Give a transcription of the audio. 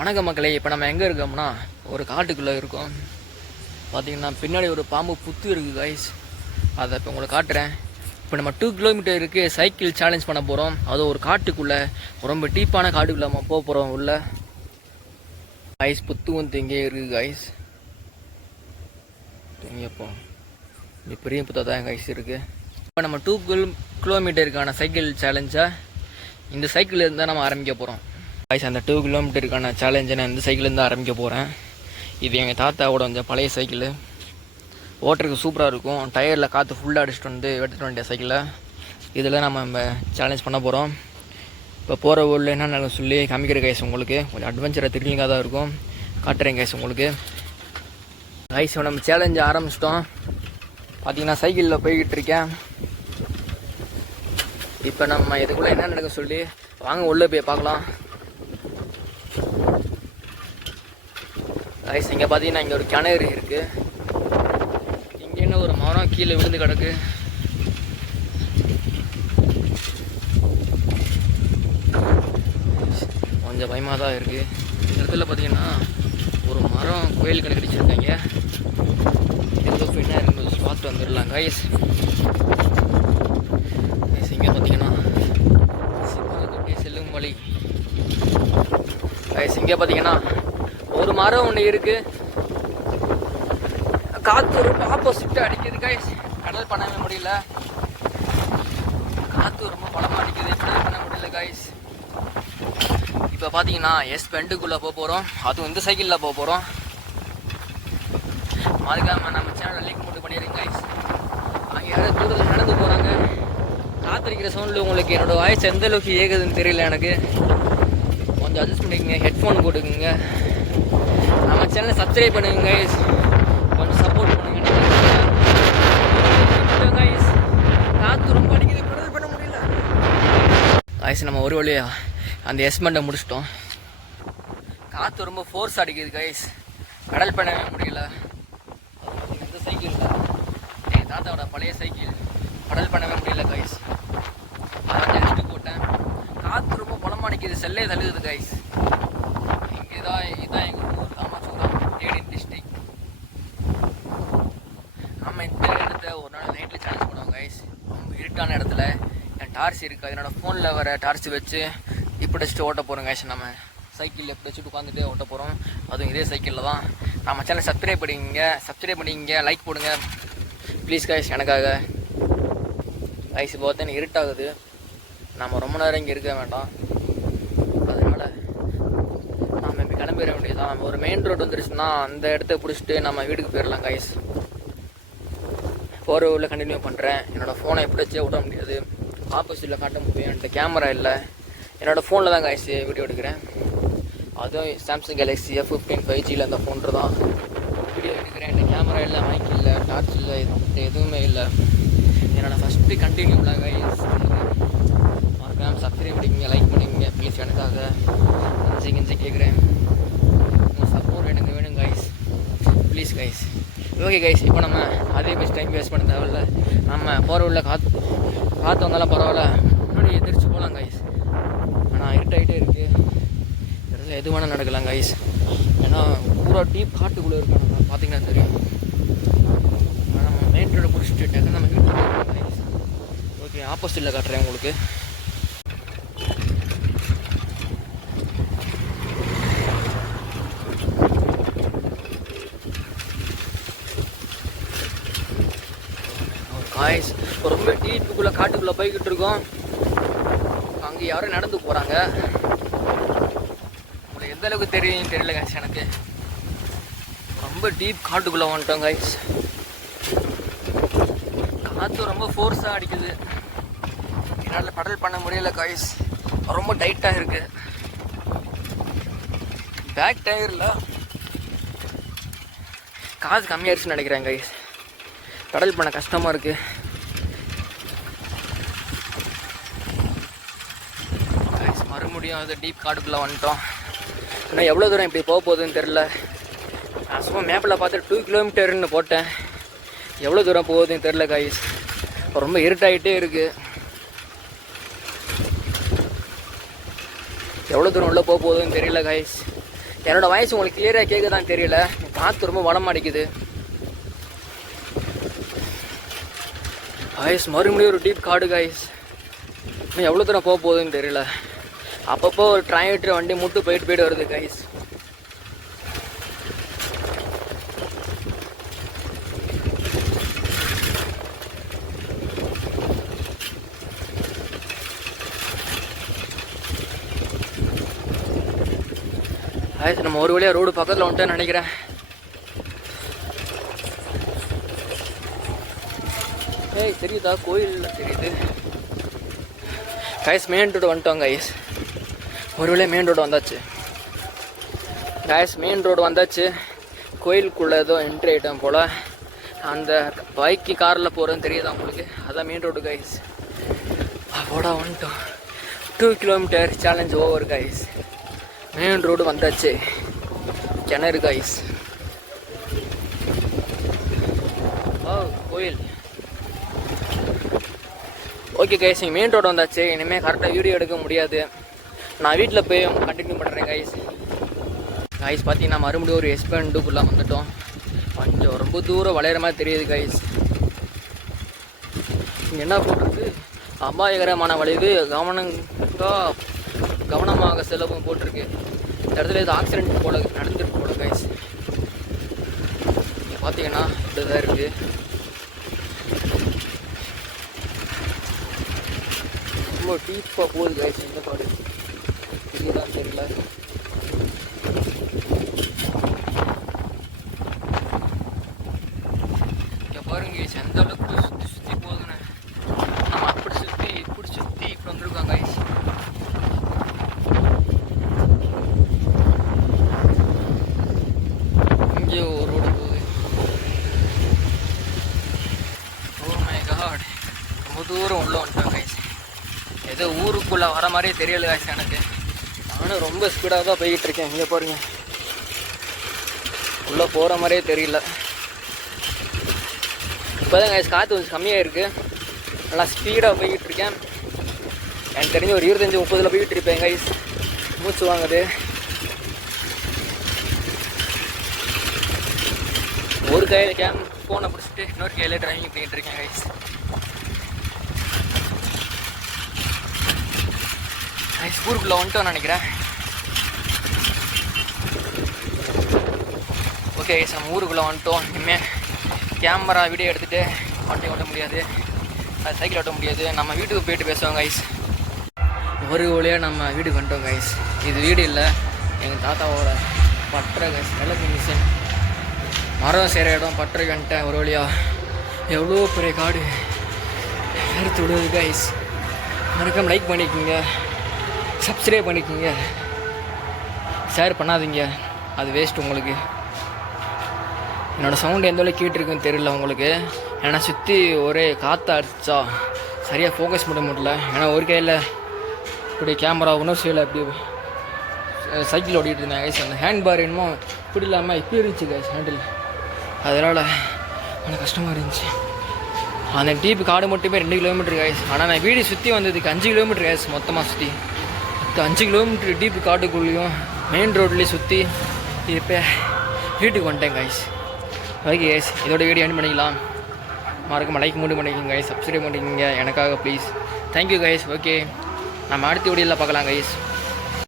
வணக்க மக்களே. இப்போ நம்ம எங்கே இருக்கோம்னா ஒரு காட்டுக்குள்ளே இருக்கோம். பார்த்திங்கன்னா பின்னாடி ஒரு பாம்பு புத்து இருக்குது கைஸ். அதை இப்போ உங்களுக்கு காட்டுறேன். இப்போ நம்ம 2 கிலோமீட்டருக்கு சைக்கிள் சேலஞ்ச் பண்ண போகிறோம். அதுவும் ஒரு காட்டுக்குள்ளே, ரொம்ப டீப்பான காட்டுக்குள்ளே நம்ம போக போகிறோம். உள்ள கைஸ் புத்து வந்து இங்கே இருக்குது கைஸ். எங்கேப்போ இங்கே பெரிய புத்தா தான் கைஸ் இருக்குது. இப்போ நம்ம 2 கிலோமீட்டருக்கான சைக்கிள் சேலஞ்சை இந்த சைக்கிள் இருந்தால் நம்ம ஆரம்பிக்க போகிறோம் கைஸ். அந்த 2 கிலோமீட்டருக்கான சேலஞ்சை நான் இந்த சைக்கிள்லேருந்து ஆரம்பிக்க போகிறேன். இது எங்கள் தாத்தாவோட கொஞ்சம் பழைய சைக்கிள். ஓட்டுறதுக்கு சூப்பராக இருக்கும். டயரில் காற்று ஃபுல்லாக அடிச்சுட்டு வந்து எடுத்துகிட்டு வேண்டிய சைக்கிளை இதில் நம்ம சேலஞ்ச் பண்ண போகிறோம். இப்போ போகிற ஊரில் என்னென்ன சொல்லி காமிக்கிற கைஸ் உங்களுக்கு கொஞ்சம் அட்வென்ச்சராக த்ரில்லிங்காக தான் இருக்கும். காட்டுறேன் கைஸ் உங்களுக்கு. கைஸ் நம்ம சேலஞ்சை ஆரம்பிச்சிட்டோம். பார்த்திங்கன்னா சைக்கிளில் போய்கிட்டு இருக்கேன். இப்போ நம்ம இதுக்குள்ளே என்ன நடக்கும் சொல்லி வாங்க உள்ளே போய் பார்க்கலாம். கைஸ் இங்கே பார்த்தீங்கன்னா இங்கே ஒரு கிணறு இருக்குது. இங்கே என்ன ஒரு மரம் கீழே விழுந்து கிடக்கு. கொஞ்சம் பயமாக தான் இருக்குது. இந்த இடத்துல பார்த்தீங்கன்னா ஒரு மரம் கோயில் கடிச்சிருக்காங்க. எவ்வளோ பின்னாடி இருந்து பார்த்து வந்துடலாம் கைஸ். இங்கே பார்த்தீங்கன்னா சிவகங்கை செல்லும் வழி கைஸ். இங்கே பார்த்தீங்கன்னா ஒரு மரம் ஒன்று இருக்கு. காற்று ரொம்ப ஆப்போசிட்டாக அடிக்குது கைஸ். கடல் பண்ணவே முடியல. காற்று ரொம்ப பலமாக அடிக்குது. கடல் பண்ண முடியல கைஸ். இப்போ பார்த்தீங்கன்னா பெண்டுக்குள்ளே போக போகிறோம். அதுவும் இந்த சைக்கிளில் போக போகிறோம். மறக்காம நம்ம சேனலில் லிங்க் போட்டு பண்ணிடுங்க கைஸ். அங்கே யாராவது தூரத்தில் நடந்து போகிறாங்க. காத்திருக்கிற சவுண்டில் உங்களுக்கு என்னோடய வாய்ஸ் எந்த அளவுக்கு ஏகுதுன்னு தெரியல எனக்கு. கொஞ்சம் அட்ஜஸ்ட் பண்ணிக்கோங்க. ஹெட்ஃபோன் போட்டுக்குங்க. நம்ம சேனலை சப்ஸ்கிரைப் பண்ணுங்க கைஸ். கொஞ்சம் சப்போர்ட் பண்ணுங்க கைஸ். காற்று ரொம்ப அடிக்குது. கடல் பண்ண முடியல கைஸ். நம்ம ஒரு வழியா அந்த எஸ்மெண்ட்டை முடிச்சிட்டோம். காற்று ரொம்ப ஃபோர்ஸ் அடிக்குது கைஸ். கடல் பண்ணவே முடியல. இந்த சைக்கிள் எங்கள் தாத்தாவோட பழைய சைக்கிள். கடல் பண்ணவே முடியல கைஸ். அதை எடுத்து போட்டேன். காற்று ரொம்ப பலமாக அடிக்குது. செல்லே தள்ளுது கைஸ். இதுதான் எங்கள் ஊர் காமாட்சிபுரம், தேனி டிஸ்ட்ரிக்ட். நம்ம இந்த இடத்த ஒரு நாள் நைட்டில் சேலஞ்ச் பண்ணுவோம் கைஸ். ரொம்ப இருட்டான இடத்துல என் டார்ச் இருக்குது. என்னோடய ஃபோனில் வர டார்ச் வச்சு இப்படி வச்சுட்டு ஓட்ட போகிறோம் கைஸ். நம்ம சைக்கிளில் எப்படி வச்சுட்டு உட்காந்துட்டு ஓட்ட போகிறோம். அதுவும் இதே சைக்கிளில் தான். நம்ம சேனல் சப்ஸ்கிரைப் பண்ணிங்க, லைக் போடுங்க ப்ளீஸ் கைஸ் எனக்காக. கைஸ் இப்போ பார்த்தா இருட்டாகுது. நம்ம ரொம்ப நேரம் இங்கே இருக்க வேண்டாம். அதனால் நம்ம இப்போ கிளம்பிட வேண்டியதான். ஒரு மெயின் ரோடு வந்துருச்சுன்னா அந்த இடத்த பிடிச்சிட்டு நம்ம வீட்டுக்கு போயிடலாம் கைஸ். போகிற ஊரில் கண்டினியூ பண்ணுறேன். என்னோடய ஃபோனை எப்படி வச்சே விட முடியாது. ஆப்போசிட்டில் காட்ட முடியும். என்கிட்ட கேமரா இல்லை. என்னோடய ஃபோனில் தான் கைஸ் வீடியோ எடுக்கிறேன். அதுவும் சாம்சங் கேலக்ஸி F15 5Gயில் அந்த ஃபோன் தான் வீடியோ எடுக்கிறேன். என்கிட்ட கேமரா இல்லை, மைக் இல்லை, டார்ச் இல்லை, எதுவுமே இல்லை. என்னோட ஃபஸ்ட்டு கண்டினியூவில் கைஸ். மறக்காம சப்ஸ்கிரைப் பண்ணிக்கங்க, லைக் பண்ணிக்கங்க ப்ளீஸ் எனக்காக. கெஞ்சி கேட்குறேன். உங்கள் சப்போர்ட் எனக்கு வேணும் guys please guys. Okay guys. இப்போ நம்ம அதே பேசி டைம் வேஸ்ட் பண்ண தேவையில்ல. நம்ம போகிற உள்ள காற்று வந்தாலும் பரவாயில்ல, முன்னாடி எதிர்த்து போகலாம் கைஸ். ஆனால் இருட்டாகிட்டே இருக்குது. இடத்துல எது வேணால் நடக்கலாம் கைஸ். ஏன்னா பூரா டீப் காட்டுக்குள்ளே இருக்கோம். நம்ம பார்த்தீங்கன்னா தெரியும். நம்ம மெயின் ரோடை பிடிச்சிட்டு டக்கு நம்ம வீட்டுக்கு போகலாம் கைஸ். ஓகே, ஆப்போசிட்டில் காட்டுறேன் உங்களுக்கு. காய்ஸ் ரொம்ப டீப்புக்குள்ளே காட்டுக்குள்ளே போய்கிட்டு இருக்கோம். அங்கே யாரும் நடந்து போகிறாங்க. உங்களுக்கு எந்த அளவுக்கு தெரியும் தெரியல காய்ஸ். எனக்கு ரொம்ப டீப் காட்டுக்குள்ளே வந்துட்டோம் காய்ஸ். காற்று ரொம்ப ஃபோர்ஸாக அடிக்குது. என்னால் படல் பண்ண முடியல காய்ஸ். ரொம்ப டைட்டாக இருக்குது. பேக் டயரில் காசு கம்மியாகிடுச்சுன்னு நினைக்கிறேன் காய்ஸ். கடல் பண்ண கஷ்டமாக இருக்குது. மறுபடியும் அது டீப் காட்டுக்குள்ளே வந்துட்டோம். இன்னும் எவ்வளோ தூரம் இப்படி போக போகுதுன்னு தெரில. நான் சும்மா மேப்பில் பார்த்து 2 கிலோமீட்டர்னு போட்டேன். எவ்வளோ தூரம் போகுதுன்னு தெரில கைஸ். ரொம்ப இருட்டாகிட்டே இருக்குது. எவ்வளோ தூரம் உள்ளே போக போகுதுன்னு தெரியல கைஸ். என்னோடய வாய்ஸ் உங்களுக்கு கிளியராக கேட்குதான்னு தெரியல, காற்று ரொம்ப வளம் அடிக்குது. காய்ஸ் மறுபடியும் ஒரு டீப் காடு காய்ஸ். இன்னும் எவ்வளோ தூரம் போக போகுதுன்னு தெரியல. அப்பப்போ ஒரு டிராக்டர் வண்டி முட்டு போயிட்டு வருது காய்ஸ். காய்ஸ் நம்ம ஒரு வழியாக ரோடு பக்கத்தில் வந்துட்டேன்னு நினைக்கிறேன். ஏய் தெரியுதா, கோயில் தெரியுது காய்ஸ். மெயின் ரோடு வந்துட்டோம் காய்ஸ். ஒரு வழியாக மெயின் ரோடு வந்தாச்சு காய்ஸ். மெயின் ரோடு வந்தாச்சு. கோயிலுக்குள்ளே ஏதோ என்ட்ரி ஆகிட்டோம் போல். அந்த பைக்கு காரில் போகிறதுன்னு தெரியுதா உங்களுக்கு? அதான் மெயின் ரோடு காய்ஸ். அப்போட வந்துட்டோம். 2 kilometre challenge over guys. Main road வந்தாச்சு. கிணறு காய்ஸ். கோயில். ஓகே கைஸ், நீங்கள் மெயின் ரோடு வந்தாச்சு. இனிமேல் கரெக்டாக வீடியோ எடுக்க முடியாது. நான் வீட்டில் போய் கண்டினியூ பண்ணுறேன் கைஸ். பார்த்தீங்கன்னா மறுபடியும் ஒரு எஸ்பெண்டுக்குள்ளே வந்துட்டோம். கொஞ்சம் ரொம்ப தூரம் வளையிற மாதிரி தெரியுது கைஸ். இங்கே என்ன போட்டிருக்கு? அபாயகரமான வளைவு, கவனமாக செலவும் போட்டிருக்கு. இந்த இடத்துல இது ஆக்சிடென்ட் போல நடந்துருக்கு போல கைஸ். இங்கே பார்த்தீங்கன்னா இப்படி தான் இருக்குது. ரொம்ப டீப்பாக போகுது கைஸ். இந்த பாடு இதுதான் தெரியல. இங்கே பாருங்க கைஸ், எந்த அளவுக்கு சுற்றி சுற்றி போகுதுன்னு. நம்ம அப்படி சுற்றி இப்படி வந்துருக்கோம் கைஸ். இங்கே ஒரு ரோடு போகுது. ஓ மை காட், ரொம்ப தூரம் உள்ள வந்துட்டோம் கைஸ். ஏதோ ஊருக்குள்ளே வர மாதிரியே தெரியல காய்ஸ் எனக்கு. நானும் ரொம்ப ஸ்பீடாக தான் போய்கிட்டு இருக்கேன். இங்கே பாருங்க, உள்ளே போகிற மாதிரியே தெரியல. இப்போ தான் காய்ஸ் காற்று கொஞ்சம் கம்மியாக இருக்குது. நல்லா ஸ்பீடாக போய்கிட்டு இருக்கேன். எனக்கு தெரிஞ்சு ஒரு 25-30 போய்கிட்டு இருப்பேன் கைஸ். மூச்சு வாங்குது. ஒரு கையில் ஃபோனை பிடிச்சிட்டு இன்னொரு கையில் டிரைவிங் பண்ணிகிட்டு இருக்கேன் கைஸ். ஊருக்குள்ளே வந்துட்டோன்னு நினைக்கிறேன். ஓகே கைஸ், நம்ம ஊருக்குள்ளே வந்துட்டோம். இனிமேல் கேமரா வீடியோ எடுத்துகிட்டு வண்டி ஓட்ட முடியாது, அது சைக்கிள் ஓட்ட முடியாது. நம்ம வீட்டுக்கு போயிட்டு பேசுவோம் கைஸ். ஒரு வழியாக நம்ம வீட்டுக்கு வந்துட்டோம் கைஸ். இது வீடு இல்லை, எங்கள் தாத்தாவோட பட்டறை கைஸ். விளக்கு மிஷின் மரம் செய்கிற இடம் பட்டறை வந்துட்டேன் ஒரு வழியாக. எவ்வளோ பெரிய காடு எடுத்து விடுவது கைஸ். மறக்காம லைக் பண்ணிக்கோங்க, சப்ஸ்கிரைப் பண்ணிக்கோங்க, ஷேர் பண்ணாதீங்க, அது வேஸ்ட் உங்களுக்கு. என்னோடய சவுண்டு எந்த அளவுக்கு கேட்டுருக்குன்னு தெரியல உங்களுக்கு. ஏன்னா சுற்றி ஒரே காற்று அடிச்சா சரியாக ஃபோக்கஸ் பண்ண முடியல. ஏன்னா ஒரு கையில் இப்படி கேமரா இன்னொரு சைடில் இப்படி சைக்கிள் ஓட்டிகிட்டு இருந்தேன் கைஸ். அந்த ஹேண்ட் பார் என்னமோ இப்படி இல்லாமல் இப்படி இருந்துச்சு கைஸ் ஹேண்டில். அதனால் எனக்கு கஷ்டமாக இருந்துச்சு. அந்த டீப்பு காடு மட்டுமே 2 கிலோமீட்டர் கைஸ். ஆனால் நான் வீடு சுற்றி வந்ததுக்கு 5 கிலோமீட்டர் கைஸ். மொத்தமாக சுற்றி 5 கிலோமீட்டர் டீப்பு காட்டுக்குள்ளேயும் மெயின் ரோட்லேயும் சுற்றி இப்போ வீட்டுக்கு வந்துட்டேன் கைஸ். ஓகே கைஸ், இதோட வீடியோ எண்ட் பண்ணிக்கலாம். மறக்காம லைக் மட்டும் பண்ணிக்கோங்க கைஸ், சப்ஸ்கிரைப் பண்ணிக்கோங்க எனக்காக ப்ளீஸ். Thank you guys. ஓகே, நம்ம அடுத்த வீடியோவில் பார்க்கலாம் கைஸ்.